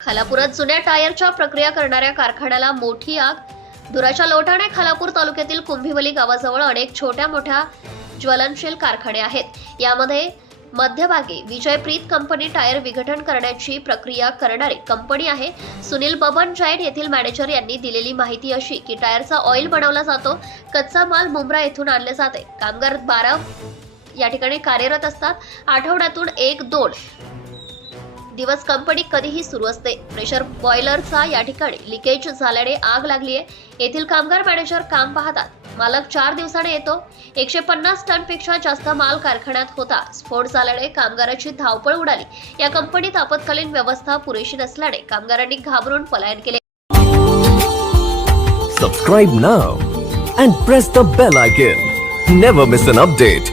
खालापुरात जुन्या टायरच्या प्रक्रिया करणाऱ्या कारखान्याला मोठी आग. धुराच्या लोटाने खालापूर तालुक्यातील कुंभिवली गावाजवळ अनेक छोट्या मोठ्या ज्वलनशील कारखाने आहेत. यामध्ये मध्यभागी विजयप्रीत कंपनी टायर विघटन करण्याची प्रक्रिया करणारी कंपनी आहे. सुनील बबन जैन येथील मॅनेजर यांनी दिलेली माहिती अशी की टायरचा ऑइल बनवला जातो कच्चा माल मुंब्रा येथून आणले जाते. कामगार बारा या ठिकाणी कार्यरत असतात. आठवड्यातून एक दोन दिवस कंपनी कधीही सुरू असते. प्रेशर बॉयलरचा या ठिकाणी लिकेज झाल्याने आग लागली आहे येथील कामगार मॅनेजर काम पाहतात. मालक चार दिवसाने येतो. एकशे पन्नास टनपेक्षा जास्त माल कारखान्यात होता. स्फोट झाल्याने कामगाराची धावपळ उडाली. या कंपनीत आपत्कालीन व्यवस्था पुरेशी नसल्याने कामगारांनी घाबरून पलायन केले. Subscribe now and press the bell icon never miss an update